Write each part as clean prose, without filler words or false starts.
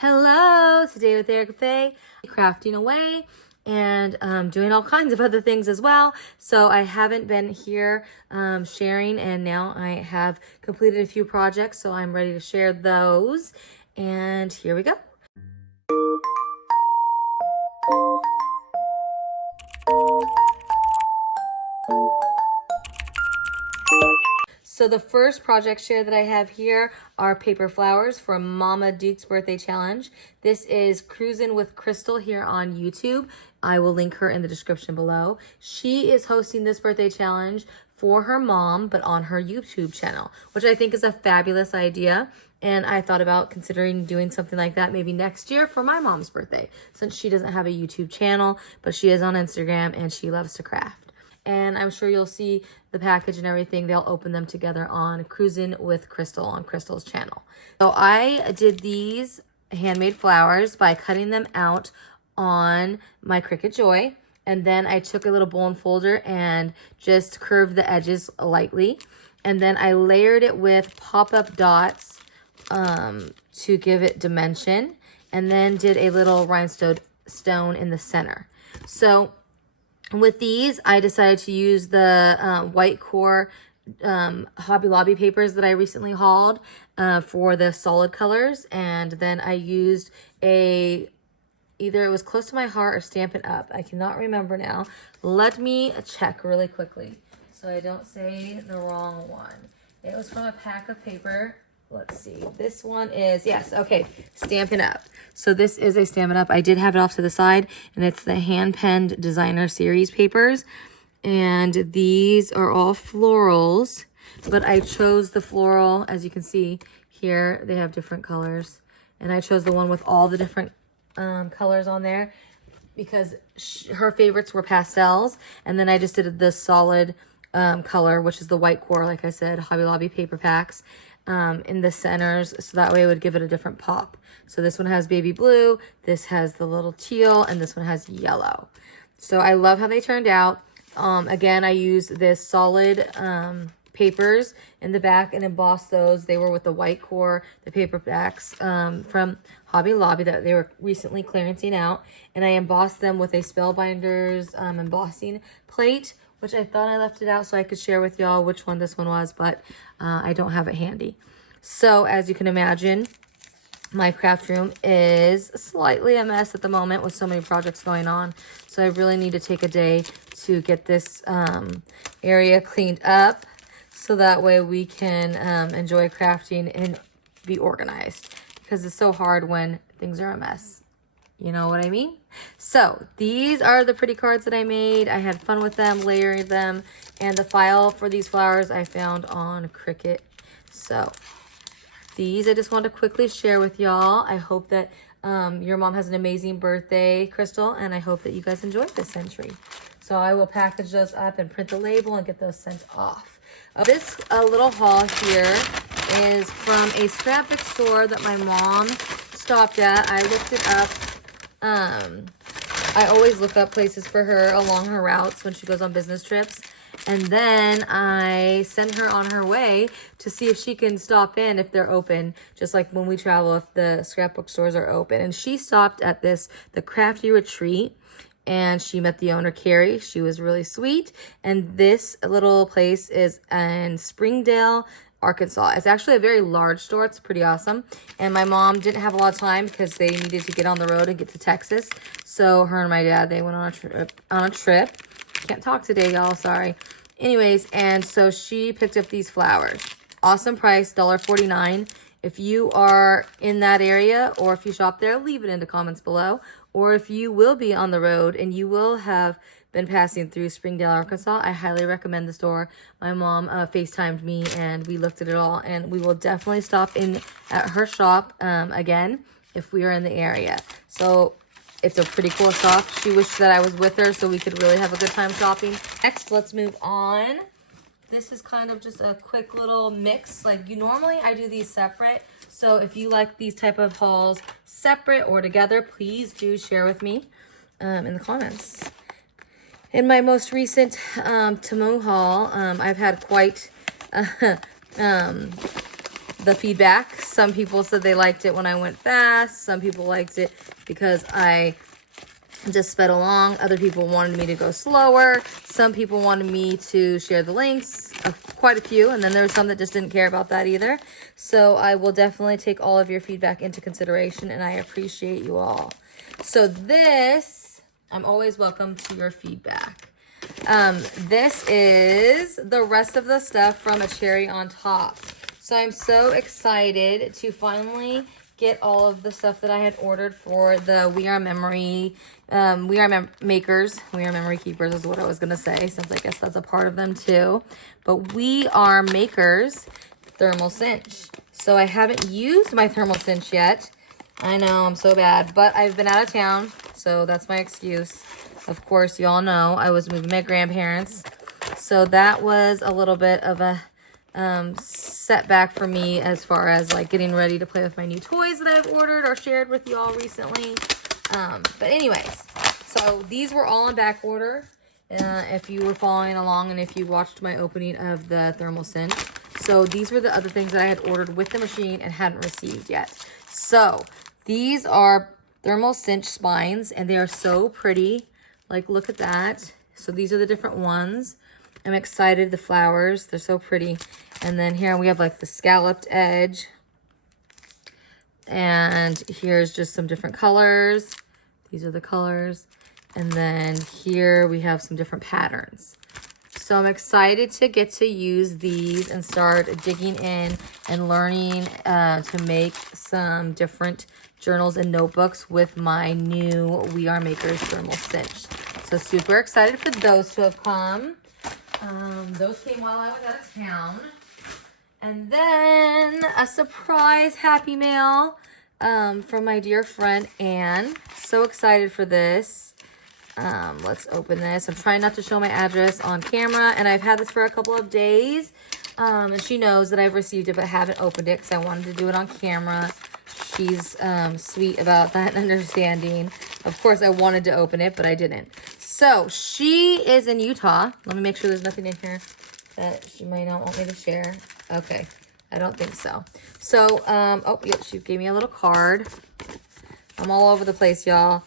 Hello, today with Erica Faye, crafting away and doing all kinds of other things as well. So I haven't been here sharing, and now I have completed a few projects, so I'm ready to share those. And here we go. So the first project share that I have here are paper flowers for Mama Duke's birthday challenge. This is Cruisin' with Crystal here on YouTube. I will link her in the description below. She is hosting this birthday challenge for her mom, but on her YouTube channel, which I think is a fabulous idea. And I thought about considering doing something like that maybe next year for my mom's birthday, since she doesn't have a YouTube channel, but she is on Instagram and she loves to craft. And I'm sure you'll see the package and everything. They'll open them together on Cruisin' with Crystal on Crystal's channel. So I did these handmade flowers by cutting them out on my Cricut Joy. And then I took a little bone folder and just curved the edges lightly. And then I layered it with pop-up dots to give it dimension. And then did a little rhinestone stone in the center. So with these, I decided to use the white core Hobby Lobby papers that I recently hauled for the solid colors. And then I used either it was Close to My Heart or Stampin' Up. I cannot remember now. Let me check really quickly so I don't say the wrong one. It was from a pack of paper. Let's see. This one is, yes, okay, Stampin' Up. So this is a Stampin' Up. I did have it off to the side, and it's the hand-penned designer series papers. And these are all florals, but I chose the floral, as you can see here, they have different colors. And I chose the one with all the different colors on there because her favorites were pastels. And then I just did the solid color, which is the white core, like I said, Hobby Lobby paper packs. In the centers, so that way it would give it a different pop. So this one has baby blue, this has the little teal, and this one has yellow. So I love how they turned out. Again, I used this solid papers in the back and embossed those. They were with the white core, the paper backs from Hobby Lobby that they were recently clearancing out. And I embossed them with a Spellbinders embossing plate, which I thought I left it out so I could share with y'all which one this one was, but I don't have it handy. So as you can imagine, my craft room is slightly a mess at the moment with so many projects going on. So I really need to take a day to get this area cleaned up so that way we can enjoy crafting and be organized, because it's so hard when things are a mess. You know what I mean? So these are the pretty cards that I made. I had fun with them, layering them, and the file for these flowers I found on Cricut. So these I just want to quickly share with y'all. I hope that your mom has an amazing birthday, Crystal, and I hope that you guys enjoyed this entry. So I will package those up and print the label and get those sent off. This little haul here is from a scrapbook store that my mom stopped at. I looked it up. I always look up places for her along her routes when she goes on business trips. And then I send her on her way to see if she can stop in if they're open, just like when we travel, if the scrapbook stores are open. And she stopped at the Crafty Retreat, and she met the owner, Carrie. She was really sweet. And this little place is in Springdale, Arkansas. It's actually a very large store. It's pretty awesome. And my mom didn't have a lot of time because they needed to get on the road and get to Texas. So her and my dad, they went on a trip. Can't talk today, y'all. Sorry. Anyways, and so she picked up these flowers. Awesome price, $1.49. If you are in that area or if you shop there, leave it in the comments below. Or if you will be on the road and you will have been passing through Springdale, Arkansas, I highly recommend the store. My mom FaceTimed me and we looked at it all, and we will definitely stop in at her shop again if we are in the area. So it's a pretty cool shop. She wished that I was with her so we could really have a good time shopping. Next, let's move on. This is kind of just a quick little mix. Like normally I do these separate. So if you like these type of hauls separate or together, please do share with me in the comments. In my most recent Temu haul, I've had quite the the feedback. Some people said they liked it when I went fast. Some people liked it because I just sped along. Other people wanted me to go slower. Some people wanted me to share the links, quite a few, and then there were some that just didn't care about that either. So I will definitely take all of your feedback into consideration, and I appreciate you all. So this, I'm always welcome to your feedback. This is the rest of the stuff from A Cherry on Top. So I'm so excited to finally get all of the stuff that I had ordered for the We Are Memory, Makers. We Are Memory Keepers is what I was going to say, since I guess that's a part of them too. But We Are Makers Thermal Cinch. So I haven't used my thermal cinch yet. I know, I'm so bad, but I've been out of town, so that's my excuse. Of course, y'all know I was moving my grandparents. So that was a little bit of a setback for me as far as like getting ready to play with my new toys that I've ordered or shared with you all recently. But anyways, so these were all in back order. If you were following along and if you watched my opening of the thermal cinch. So these were the other things that I had ordered with the machine and hadn't received yet. So these are thermal cinch spines and they are so pretty. Like, look at that. So these are the different ones. I'm excited. The flowers, they're so pretty. And then here we have like the scalloped edge. And here's just some different colors. These are the colors. And then here we have some different patterns. So I'm excited to get to use these and start digging in and learning to make some different journals and notebooks with my new We Are Makers Thermal Cinch. So super excited for those to have come. Those came while I was out of town. And then a surprise happy mail from my dear friend Anne. So excited for this. Let's open this. I'm trying not to show my address on camera, and I've had this for a couple of days. And she knows that I've received it, but haven't opened it because I wanted to do it on camera. She's sweet about that and understanding. Of course, I wanted to open it, but I didn't. So she is in Utah. Let me make sure there's nothing in here that she might not want me to share. Okay, I don't think so. So, oh, yeah, she gave me a little card. I'm all over the place, y'all.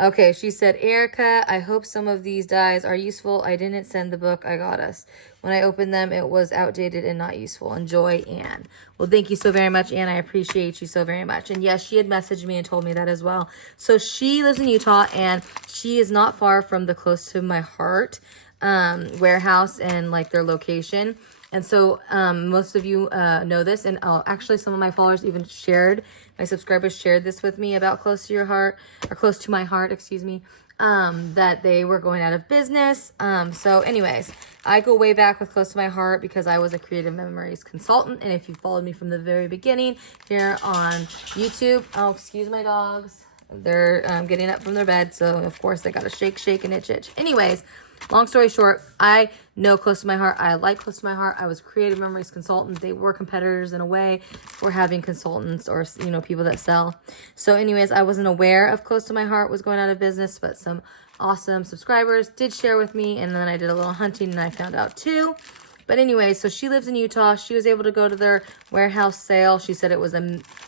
Okay, she said, Erica, I hope some of these dies are useful. I didn't send the book. I got us. When I opened them, it was outdated and not useful. Enjoy, Anne. Well, thank you so very much, Anne. I appreciate you so very much. And yes, she had messaged me and told me that as well. So she lives in Utah, and she is not far from the Close to My Heart warehouse and like their location. And so most of you know this, and actually some of my followers even shared, my subscribers shared this with me about Close to Your Heart, or Close to My Heart, excuse me, that they were going out of business. So anyways, I go way back with Close to My Heart because I was a creative memories consultant. And if you followed me from the very beginning here on YouTube, oh, excuse my dogs. They're getting up from their bed. So of course they got to shake, shake, and itch. Anyways, long story short, I know Close to My Heart. I like Close to My Heart. I was a creative memories consultant. They were competitors in a way for having consultants or, you know, people that sell. So anyways, I wasn't aware of Close to My Heart was going out of business, but some awesome subscribers did share with me. And then I did a little hunting and I found out too. But anyway, so she lives in Utah. She was able to go to their warehouse sale. She said it was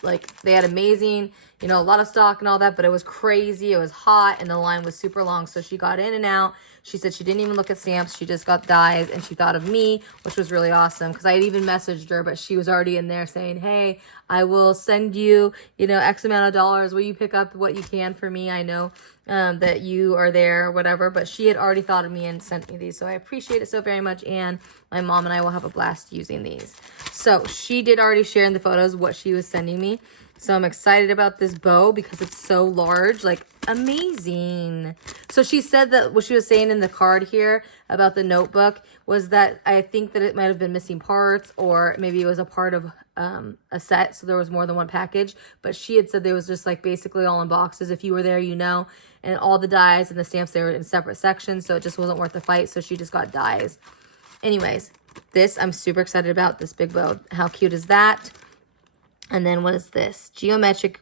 like they had amazing, you know, a lot of stock and all that, but it was crazy. It was hot and the line was super long. So she got in and out. She said she didn't even look at stamps. She just got dies, and she thought of me, which was really awesome because I had even messaged her, but she was already in there saying, hey, I will send you, you know, X amount of dollars. Will you pick up what you can for me? I know that you are there, whatever, but she had already thought of me and sent me these. So I appreciate it so very much. And my mom and I will have a blast using these. So she did already share in the photos what she was sending me. So I'm excited about this bow because it's so large, like amazing. So she said that what she was saying in the card here about the notebook was that I think that it might have been missing parts, or maybe it was a part of a set. So there was more than one package, but she had said there was just like basically all in boxes. If you were there, you know, and all the dies and the stamps, they were in separate sections. So it just wasn't worth the fight. So she just got dies. Anyways, this I'm super excited about, this big bow. How cute is that? And then what is this? Geometric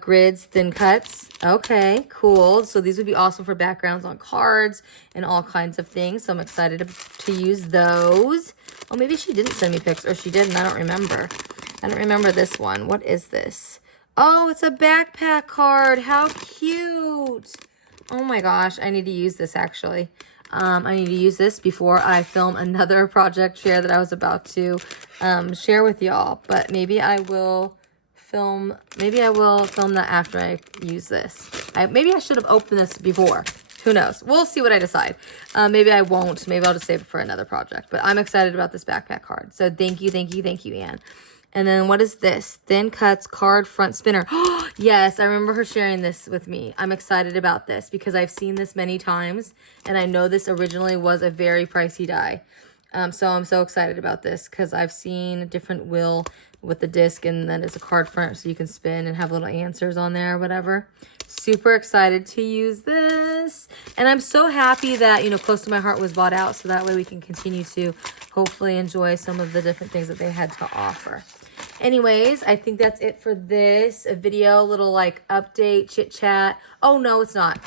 grids, thin cuts. Okay, cool. So these would be awesome for backgrounds on cards and all kinds of things. So I'm excited to use those. Oh, maybe she didn't send me pics, or she did and I don't remember. I don't remember this one. What is this? Oh, it's a backpack card. How cute. Oh my gosh, I need to use this actually. I need to use this before I film another project share that I was about to share with y'all. But maybe I will film that after I use this. Maybe I should have opened this before. Who knows? We'll see what I decide. Maybe I won't. Maybe I'll just save it for another project. But I'm excited about this backpack card. So thank you, Anne. And then what is this? Thin Cuts card front spinner. Yes, I remember her sharing this with me. I'm excited about this because I've seen this many times. And I know this originally was a very pricey die. So I'm so excited about this because I've seen a different wheel with the disc and then it's a card front so you can spin and have little answers on there or whatever. Super excited to use this. And I'm so happy that, you know, Close to My Heart was bought out so that way we can continue to hopefully enjoy some of the different things that they had to offer. Anyways, I think that's it for this video. Little like update, chit chat. Oh no, it's not.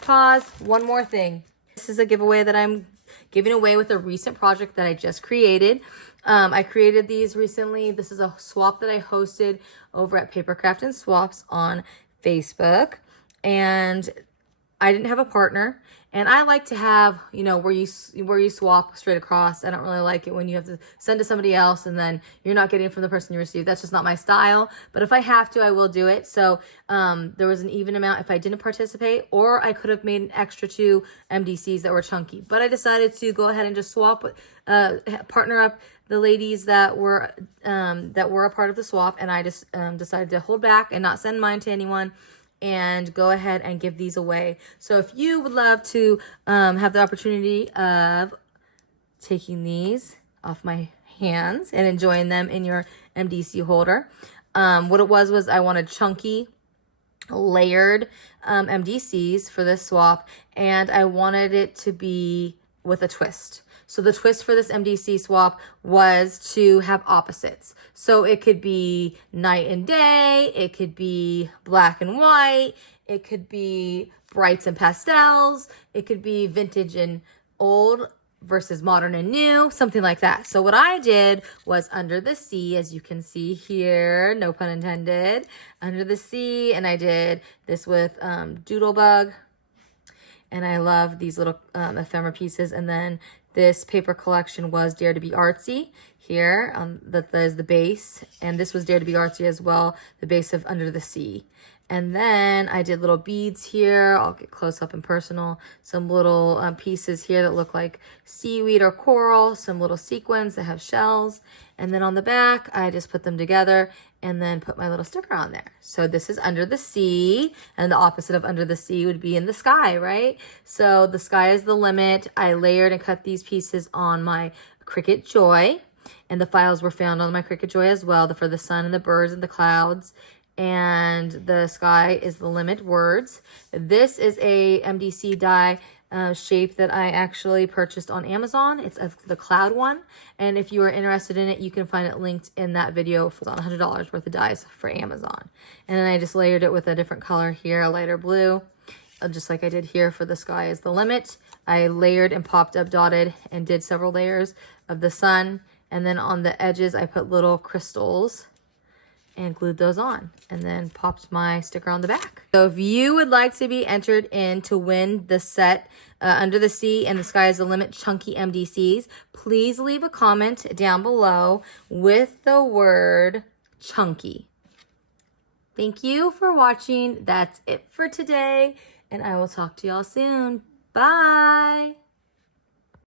Pause. One more thing. This is a giveaway that I'm giving away with a recent project that I just created. I created these recently. This is a swap that I hosted over at Papercraft and Swaps on Facebook. And I didn't have a partner. And I like to have, you know, where you swap straight across. I don't really like it when you have to send to somebody else and then you're not getting it from the person you received. That's just not my style. But if I have to, I will do it. So there was an even amount if I didn't participate, or I could have made an extra 2 MDCs that were chunky. But I decided to go ahead and just swap, partner up the ladies that were a part of the swap. And I just decided to hold back and not send mine to anyone and go ahead and give these away. So if you would love to have the opportunity of taking these off my hands and enjoying them in your MDC holder, what it was I wanted chunky, layered MDCs for this swap, and I wanted it to be with a twist. So the twist for this MDC swap was to have opposites. So it could be night and day, it could be black and white, it could be brights and pastels, it could be vintage and old versus modern and new, something like that. So what I did was Under the Sea, as you can see here, no pun intended, Under the Sea, and I did this with Doodlebug. And I love these little ephemera pieces. And then this paper collection was Dare to be Artsy here. That is the base. And this was Dare to be Artsy as well, the base of Under the Sea. And then I did little beads here. I'll get close up and personal. Some little pieces here that look like seaweed or coral. Some little sequins that have shells. And then on the back, I just put them together and then put my little sticker on there. So this is Under the Sea. And the opposite of Under the Sea would be in the sky, right? So the sky is the limit. I layered and cut these pieces on my Cricut Joy. And the files were found on my Cricut Joy as well, for the sun and the birds and the clouds. And the sky is the limit words. This is a MDC die shape that I actually purchased on Amazon. It's the cloud one. And if you are interested in it, you can find it linked in that video for $100 worth of dies for Amazon. And then I just layered it with a different color here, a lighter blue, just like I did here for the sky is the limit. I layered and popped up dotted and did several layers of the sun. And then on the edges, I put little crystals and glued those on and then popped my sticker on the back. So if you would like to be entered in to win the set Under the Sea and the Sky is the Limit chunky MDCs, please leave a comment down below with the word chunky. Thank you for watching. That's it for today, and I will talk to y'all soon. Bye.